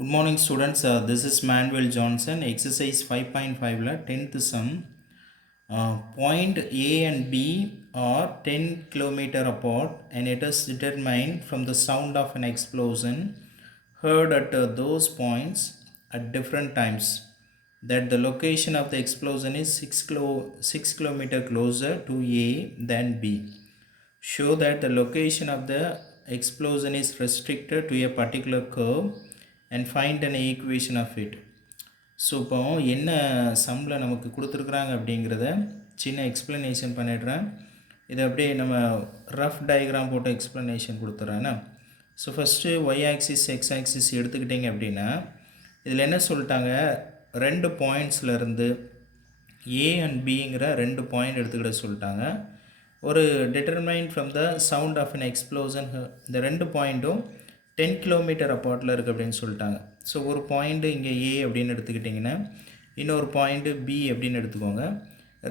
Good morning students. This is Manuel Johnson. Exercise 5.5 la 10th sum. Point A and B are 10 kilometer apart and it is determined from the sound of an explosion heard at those points at different times that the location of the explosion is 6 kilometer closer to A than B. Show that the location of the explosion is restricted to a particular curve and find an equation of it. So இப்போ என்ன சம்மில் நமக்கு கொடுத்துருக்குறாங்க அப்படிங்கிறத சின்ன explanation பண்ணிடுறேன். இதை அப்படியே நம்ம ரஃப் டயக்ராம் போட்டு எக்ஸ்ப்ளனேஷன் கொடுத்துட்றேன்னா. So first Y axis X axis எடுத்துக்கிட்டிங்க அப்படின்னா இதில் என்ன சொல்லிட்டாங்க, ரெண்டு பாயிண்ட்ஸ்லேருந்து ஏ அண்ட் பிங்கிற ரெண்டு பாயிண்ட் எடுத்துக்கிட்ட சொல்லிட்டாங்க. ஒரு determine from the sound of an explosion, இந்த ரெண்டு பாயிண்ட்டும் 10 கிலோமீட்டர் அப்பார்ட்டில் இருக்குது அப்படின்னு சொல்லிட்டாங்க. ஸோ ஒரு பாயிண்ட்டு இங்கே ஏ அப்படின்னு எடுத்துக்கிட்டிங்கன்னா இன்னொரு பாயிண்ட்டு பி அப்படின்னு எடுத்துக்கோங்க.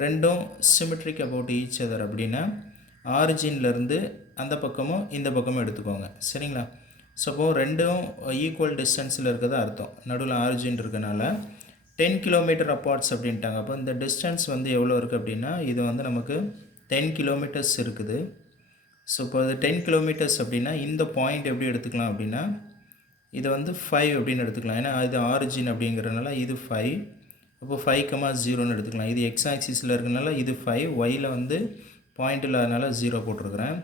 ரெண்டும் சிமெட்ரிக் அபவுட் ஈச் அதர் அப்படின்னா ஆரிஜின்லேருந்து அந்த பக்கமும் இந்த பக்கமும் எடுத்துக்கோங்க, சரிங்களா? ஸோ அப்போது ரெண்டும் ஈக்குவல் டிஸ்டன்ஸில் இருக்கிறது அர்த்தம். நடுவில் ஆரிஜின் இருக்கனால 10 கிலோமீட்டர் அப்பார்ட்ஸ் அப்படின்ட்டாங்க. அப்போ இந்த டிஸ்டன்ஸ் எவ்வளோ இருக்குது அப்படின்னா இது நமக்கு 10 கிலோமீட்டர்ஸ் இருக்குது. ஸோ இப்போ அது 10 கிலோமீட்டர்ஸ் அப்படின்னா இந்த பாயிண்ட் எப்படி எடுத்துக்கலாம் அப்படின்னா இதை 5 அப்படின்னு எடுத்துக்கலாம். ஏன்னா இது ஆரிஜின் அப்படிங்கிறதுனால இது 5. அப்போ 5,0ன்னு எடுத்துக்கலாம். இது எக்ஸ் ஆக்சிஸில் இருக்கிறனால இது 5, ஒயில் பாயிண்ட் இல்லாதனால 0 போட்டிருக்கிறேன்.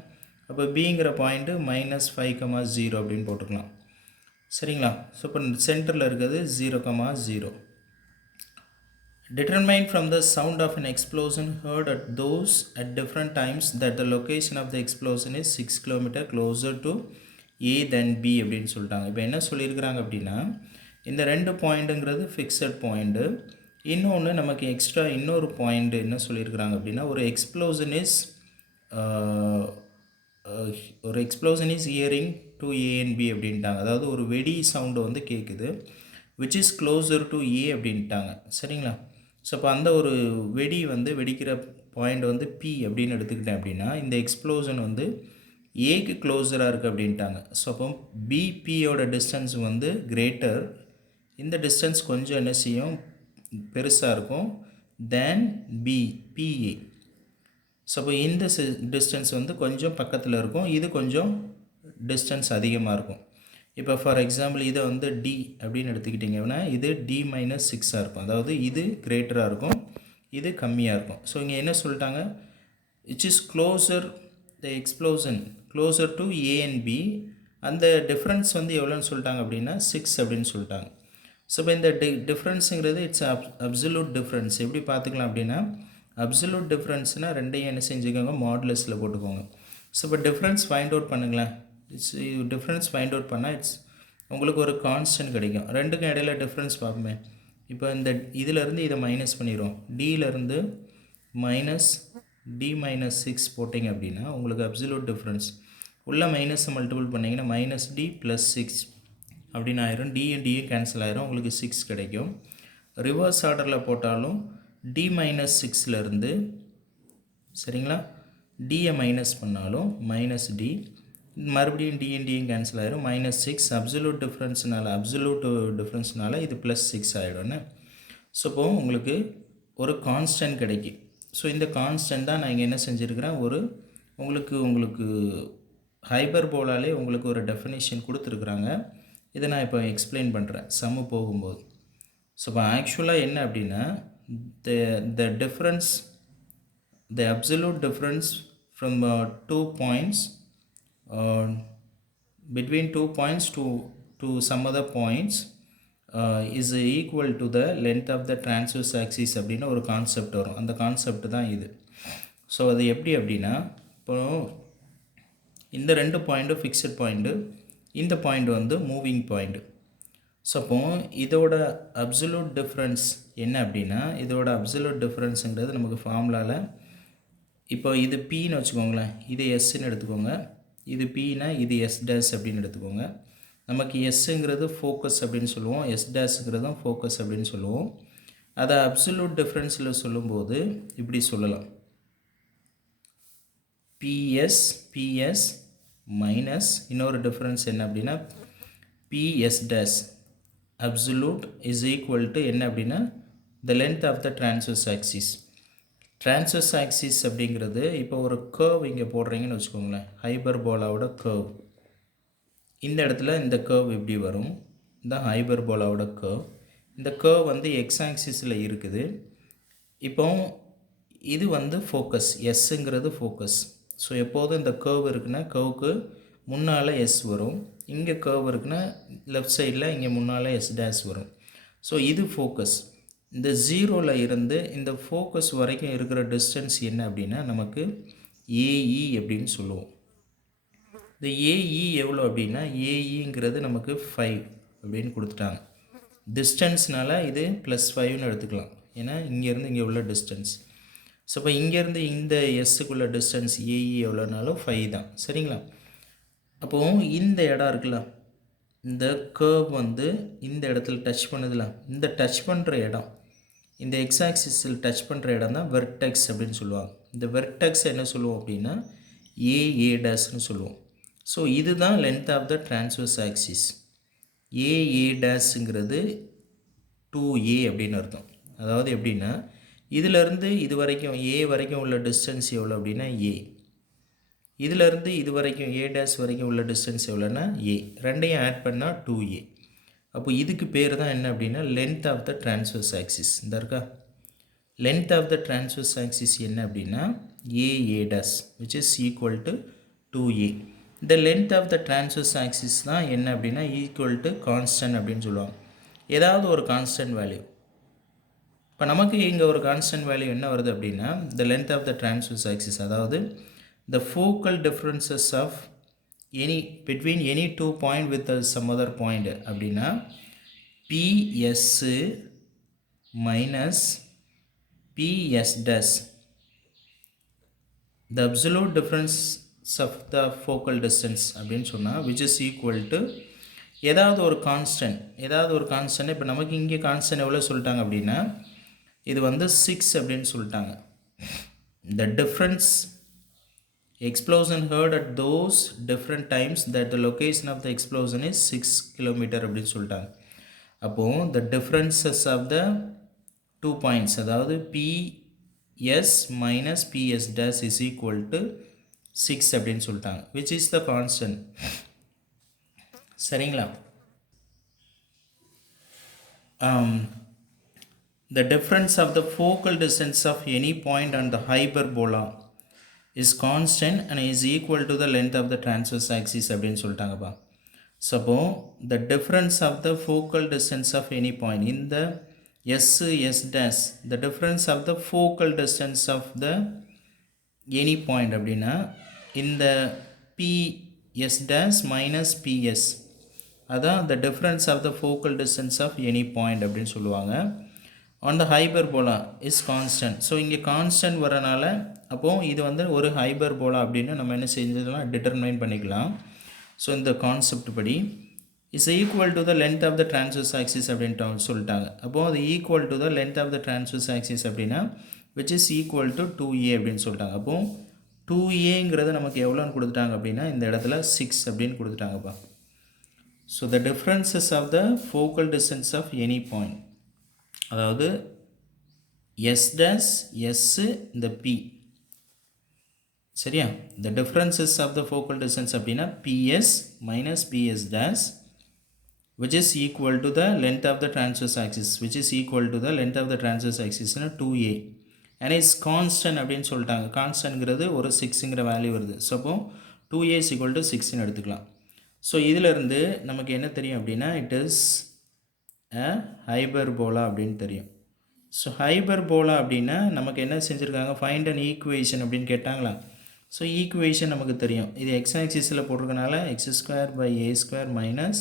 அப்போ பிங்கிற பாயிண்ட்டு -5,0 அப்படின்னு போட்டுக்கலாம், சரிங்களா? ஸோ இப்போ சென்டரில் இருக்கிறது 0,0. Determine from the sound of an explosion heard at those at different times that the location of the explosion is 6 km closer to A than B அப்படின்னு சொல்லிட்டாங்க. இப்போ என்ன சொல்லியிருக்கிறாங்க அப்படின்னா இந்த ரெண்டு பாயிண்ட்டுங்கிறது ஃபிக்ஸட் பாயிண்ட்டு. இன்னொன்று நமக்கு எக்ஸ்ட்ரா இன்னொரு பாயிண்ட் என்ன சொல்லியிருக்கிறாங்க அப்படின்னா ஒரு explosion is hearing to A and B அப்படின்ட்டாங்க. அதாவது ஒரு வெடி சவுண்டு கேட்குது, which is closer to A அப்படின்ட்டாங்க, சரிங்களா? ஸோ இப்போ அந்த ஒரு வெடி வெடிக்கிற பாயிண்ட் பி அப்படின்னு எடுத்துக்கிட்டேன் அப்படின்னா இந்த எக்ஸ்ப்ளோசன் ஏக்கு க்ளோஸராக இருக்குது அப்படின்ட்டாங்க. ஸோ அப்போ பிபியோட டிஸ்டன்ஸ் கிரேட்டர், இந்த டிஸ்டன்ஸ் கொஞ்சம் என்ன செய்யும், பெருசாக இருக்கும் தேன் பிஏ. ஸோ அப்போ இந்த டிஸ்டன்ஸ் கொஞ்சம் பக்கத்தில் இருக்கும், இது கொஞ்சம் டிஸ்டன்ஸ் அதிகமாக இருக்கும். இப்போ ஃபார் எக்ஸாம்பிள் இதை டி அப்படின்னு எடுத்துக்கிட்டிங்கன்னா இது D-6 இருக்கும். அதாவது இது கிரேட்டராக இருக்கும், இது கம்மியாக இருக்கும். ஸோ இங்கே என்ன சொல்லிட்டாங்க, it's is closer the explosion closer to A and B. அந்த டிஃப்ரென்ஸ் எவ்வளோன்னு சொல்லிட்டாங்க அப்படின்னா 6 அப்படின்னு சொல்லிட்டாங்க. ஸோ இப்போ இந்த டிஃப்ரென்ஸுங்கிறது இட்ஸ் அப்சல்யூட் டிஃப்ரென்ஸ். எப்படி பார்த்துக்கலாம் அப்படின்னா அப்சல்யூட் டிஃப்ரென்ஸ்னால் ரெண்டையும் என்ன செஞ்சுக்கோங்க, மாடுலஸில் போட்டுக்கோங்க. ஸோ இப்போ டிஃப்ரென்ஸ் ஃபைண்ட் அவுட் பண்ணுங்களேன். டிஃப்ரென்ஸ் ஃபைண்ட் அவுட் பண்ணால் உங்களுக்கு ஒரு கான்ஸ்டன்ட் கிடைக்கும். ரெண்டுக்கும் இடையில டிஃப்ரென்ஸ் பார்ப்போமே. இப்போ இந்த இதிலேருந்து இதை மைனஸ் பண்ணிடுவோம். டியிலேருந்து -D-6 போட்டிங்க அப்படின்னா உங்களுக்கு அப்சல்யூட் டிஃப்ரென்ஸ் உள்ள மைனஸை மல்டிபிள் பண்ணிங்கன்னா -D+6 அப்படின்னு ஆயிரும். டியும் கேன்சல் ஆயிரும், உங்களுக்கு 6 கிடைக்கும். ரிவர்ஸ் ஆர்டரில் போட்டாலும் D-6லேருந்து, சரிங்களா, டியை மைனஸ் பண்ணாலும் -D, மறுபடியும் டியும் கேன்சல் ஆயிரும், -6. அப்சல்யூட் டிஃப்ரென்ஸ்னால இது +6 ஆகிடும்னு. ஸோ இப்போது உங்களுக்கு ஒரு கான்ஸ்டன்ட் கிடைக்கும். ஸோ இந்த கான்ஸ்டன்ட் தான் நான் இங்கே என்ன செஞ்சுருக்கிறேன், உங்களுக்கு ஹைபர்போலாலே உங்களுக்கு ஒரு டெஃபினேஷன் கொடுத்துருக்குறாங்க. இதை நான் இப்போ எக்ஸ்பிளைன் பண்ணுறேன் சம்மு போகும்போது. ஸோ இப்போ ஆக்சுவலாக என்ன அப்படின்னா the difference, the absolute difference from 2 points between 2 points to some other points is equal to the length of the transverse axis அப்படின்னு ஒரு கான்செப்ட் வரும். அந்த கான்செப்ட் தான் இது. ஸோ அது எப்படி அப்படின்னா இப்போ இந்த ரெண்டு பாயிண்ட்டும் ஃபிக்ஸட் பாயிண்ட்டு, இந்த பாயிண்ட் மூவிங் பாயிண்ட்டு. ஸோ அப்போ இதோட அப்சல்யூட் டிஃப்ரென்ஸ் என்ன அப்படின்னா இதோட அப்சல்யூட் டிஃப்ரென்ஸுங்கிறது நமக்கு ஃபார்முலாவில் இப்போ இது பின்னு வச்சுக்கோங்களேன், இது எஸ்ன்னு எடுத்துக்கோங்க, இது பின்னா இது எஸ் டேஸ் அப்படின்னு எடுத்துக்கோங்க. நமக்கு எஸ்ஸுங்கிறது ஃபோக்கஸ் அப்படின்னு சொல்லுவோம், எஸ் டேஸுங்கிறதும் ஃபோக்கஸ் அப்படின்னு சொல்லுவோம். அதை அப்சல்யூட் டிஃப்ரென்ஸில் சொல்லும்போது இப்படி சொல்லலாம், பிஎஸ் மைனஸ் இன்னொரு டிஃப்ரென்ஸ் என்ன அப்படின்னா PS dash absolute is equal to என்ன அப்படின்னா the length of the transverse axis. transverse axis அப்படிங்கிறது இப்போ ஒரு curve இங்கே போடுறீங்கன்னு வச்சுக்கோங்களேன், ஹைபர்போலாவோட curve. இந்த இடத்துல இந்த curve இப்படி வரும், இந்த ஹைபர்போலாவோட curve. இந்த curve வந்து x axisல இருக்குது. இப்போ இது வந்து ஃபோக்கஸ், எஸ்ஸுங்கிறது ஃபோக்கஸ். ஸோ எப்போதும் இந்த கர்வ் இருக்குன்னா கர்வுக்கு முன்னால் எஸ் வரும், இங்கே கர்வ் இருக்குன்னா லெஃப்ட் சைடில் இங்கே முன்னால் எஸ் டேஸ் வரும். ஸோ இது ஃபோக்கஸ். இந்த ஜீரோவில் இருந்து இந்த ஃபோக்கஸ் வரைக்கும் இருக்கிற டிஸ்டன்ஸ் என்ன அப்படின்னா நமக்கு ஏஇ அப்படின்னு சொல்லுவோம். இந்த ஏஇ எவ்வளோ அப்படின்னா ஏஇங்கிறது நமக்கு 5 அப்படின்னு கொடுத்துட்டாங்க. டிஸ்டன்ஸ்னால இது +5ன்னு எடுத்துக்கலாம், ஏன்னா இங்கேருந்து இங்கே உள்ள டிஸ்டன்ஸ். ஸோ இப்போ இங்கேருந்து இந்த எஸ்ஸுக்குள்ள டிஸ்டன்ஸ் ஏஇ எவ்வளோனாலும் 5 தான், சரிங்களா? அப்போது இந்த இடம் இருக்குல்ல, இந்த கர்வ் வந்து இந்த இடத்துல டச் பண்ணுதுல, இந்த டச் பண்ணுற இடம், இந்த எக்ஸ் ஆக்சிஸில் டச் பண்ணுற இடம் தான் வெர்டெக்ஸ் அப்படின்னு சொல்லுவாங்க. இந்த வெர்டெக்ஸ் என்ன சொல்லுவோம் அப்படின்னா ஏஏ டேஷ்னு சொல்லுவோம். ஸோ இதுதான் length of the transverse axis. A A டேஷ்ங்கிறது 2a அப்படின்னு அர்த்தம். அதாவது எப்படின்னா இதிலேருந்து இது வரைக்கும் ஏ வரைக்கும் உள்ள டிஸ்டன்ஸ் எவ்வளோ அப்படின்னா ஏ, இதிலேருந்து இது வரைக்கும் ஏ டேஷ் வரைக்கும் உள்ள டிஸ்டன்ஸ் எவ்வளோன்னா ஏ, ரெண்டையும் ஆட் பண்ணால் 2a. அப்போ இதுக்கு பேர் தான் என்ன அப்படின்னா length of the transverse axis. இந்த இருக்கா, length of the transverse axis என்ன அப்படின்னா AA dash which is equal to 2a. இந்த length of the transverse axis தான் என்ன அப்படின்னா ஈக்குவல் டு கான்ஸ்டன்ட் அப்படின்னு சொல்லுவாங்க. ஏதாவது ஒரு கான்ஸ்டன்ட் வேல்யூ. இப்போ நமக்கு இங்கே ஒரு கான்ஸ்டன்ட் வேல்யூ என்ன வருது அப்படின்னா the length of the transverse axis, அதாவது the focal differences of any between any two point with some other point அப்படின்னா PS minus PS dash, the absolute difference of the focal distance அப்படின்னு சொன்னால் which is equal to ஏதாவது ஒரு constant. இப்போ நமக்கு இங்கே constant எவ்வளோ சொல்லிட்டாங்க அப்படின்னா இது வந்து 6 அப்படின்னு சொல்லிட்டாங்க. the difference explosion heard at those different times that the location of the explosion is 6 kilometer அப்படின்னு சொல்லிட்டாங்க. அப்போது the differences of the 2 points, அதாவது PS minus PS dash is equal to 6 அப்படின்னு சொல்லிட்டாங்க, which is the constant. சரிங்களா? The difference of the focal distance of any point on the hyperbola is constant and is equal to the length of the transverse axis அப்படின்னு சொல்லிட்டாங்கப்பா. So the difference of the focal distance of any point in the S dash, the difference of the focal distance of the any point அப்படின்னா இந்த PS dash minus PS, அதான் the difference of the focal distance of any point அப்படின்னு சொல்லுவாங்க. on the hyperbola is constant. So இங்கே constant வரனால அப்போது இது வந்து ஒரு ஹைபர்போலா அப்படின்னு நம்ம என்ன செஞ்சதெல்லாம் டிட்டர்மைன் பண்ணிக்கலாம். ஸோ இந்த கான்செப்ட் படி is equal to the length of the transverse axis அப்படின்ட்டு சொல்லிட்டாங்க. அப்போது அது equal to the length of the transverse axis அப்படின்னா which is equal to 2a அப்படின்னு சொல்லிட்டாங்க. அப்போது 2aங்கிறது நமக்கு எவ்வளோன்னு கொடுத்துட்டாங்க அப்படின்னா இந்த இடத்துல 6 அப்படின்னு கொடுத்துட்டாங்கப்பா. So the differences of the focal distance of any point, அதாவது எஸ் டேஷ் எஸ்ஸு இந்த பி, சரியா? the differences of the focal distance அப்படின்னா PS minus PS dash which is equal to the length of the transverse axis, which is equal to the length of the transverse axis 2a and is constant அப்படின்னு சொல்லிட்டாங்க. கான்ஸ்டன்ட்ங்கிறது ஒரு 6ங்கிற value வருது. So அப்போ 2a is equal to 6ன்னு எடுத்துக்கலாம். So இதிலிருந்து நமக்கு என்ன தெரியும் அப்படின்னா இட் இஸ் a hyperbola அப்படின்னு தெரியும். ஸோ ஹைபர்போலா அப்படின்னா நமக்கு என்ன செஞ்சுருக்காங்க, ஃபைண்ட் அன் ஈக்குவேஷன் அப்படின்னு கேட்டாங்களா? ஸோ ஈக்குவேஷன் நமக்கு தெரியும், இது எக்ஸ் ஆக்சிஸில் போட்டிருக்கனால x²/a² minus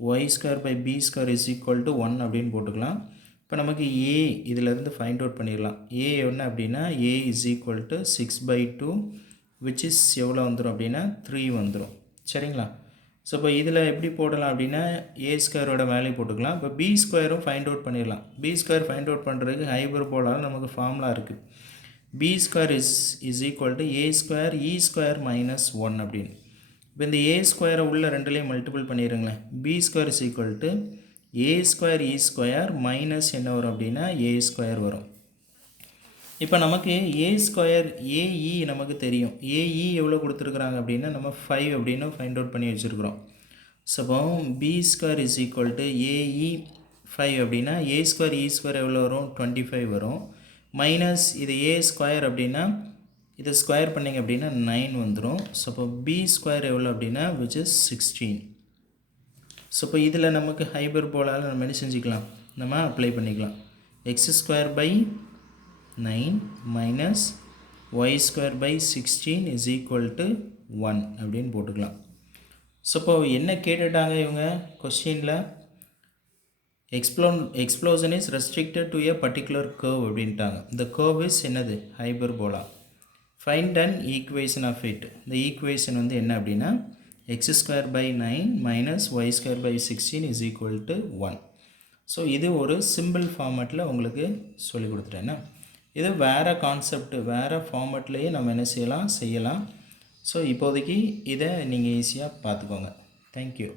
y²/b² is equal to 1 அப்படின்னு போட்டுக்கலாம். இப்போ நமக்கு ஏ இதிலேருந்து ஃபைண்ட் அவுட் பண்ணிடலாம். ஏ என்ன அப்படின்னா a is equal to 6/2 which is எவ்வளோ வந்துடும் அப்படின்னா 3 வந்துடும், சரிங்களா? ஸோ இப்போ இதில் எப்படி போடலாம் அப்படின்னா a² வேல்யூ போட்டுக்கலாம். இப்போ b² ஃபைண்ட் அவுட் பண்ணிடலாம். b² ஃபைண்ட் அவுட் பண்ணுறதுக்கு ஹைபர்போலாவில் நமக்கு ஃபார்முலா இருக்குது. b² is equal to a² e² minus 1 அப்படின்னு. இப்போ இந்த a² உள்ள ரெண்டுலேயும் மல்டிபிள் பண்ணிடுங்களேன். b² is equal to a square e square minus என்ன வரும் அப்படின்னா ஏ ஸ்கொயர் வரும். இப்போ நமக்கு ஏ ஸ்கொயர் ஏஇ நமக்கு தெரியும். ஏஇ எவ்வளோ கொடுத்துருக்குறாங்க அப்படின்னா நம்ம 5 அப்படின்னு ஃபைண்ட் அவுட் பண்ணி வச்சுருக்குறோம். ஸோ அப்போ B square is equal to AE 5 அப்படின்னா ஏ ஸ்கொயர் இ ஸ்கொயர் எவ்வளோ வரும் 25 வரும். மைனஸ் இது ஏ ஸ்கொயர் அப்படின்னா இதை ஸ்கொயர் பண்ணிங்க அப்படின்னா 9 வந்துடும். ஸோ அப்போ பி ஸ்கொயர் எவ்வளோ அப்படின்னா விச் இஸ் 16. ஸோ இப்போ இதில் நமக்கு ஹைபர்போலால் நம்ம என்ன செஞ்சுக்கலாம், நம்ம அப்ளை பண்ணிக்கலாம். X square by 9 minus y square by 16 is equal to 1 அப்படின்னு போட்டுக்கலாம். ஸோ இப்போ என்ன கேட்டுட்டாங்க இவங்க கொஸ்டினில், explosion is restricted to a particular curve அப்படின்ட்டாங்க. இந்த curve is என்னது hyperbola. find an equation of it. இந்த ஈக்குவேஷன் வந்து என்ன அப்படின்னா x square by 9 minus y square by 16 is equal to 1. So இது ஒரு சிம்பிள் ஃபார்மேட்டில் உங்களுக்கு சொல்லி கொடுத்துட்டேன்னா, இது வேறு கான்செப்ட் வேறு ஃபார்மேட்லேயே நம்ம என்ன செய்யலாம். ஸோ இப்போதைக்கு இதை நீங்கள் ஈஸியாக பார்த்துக்கோங்க. தேங்க்யூ.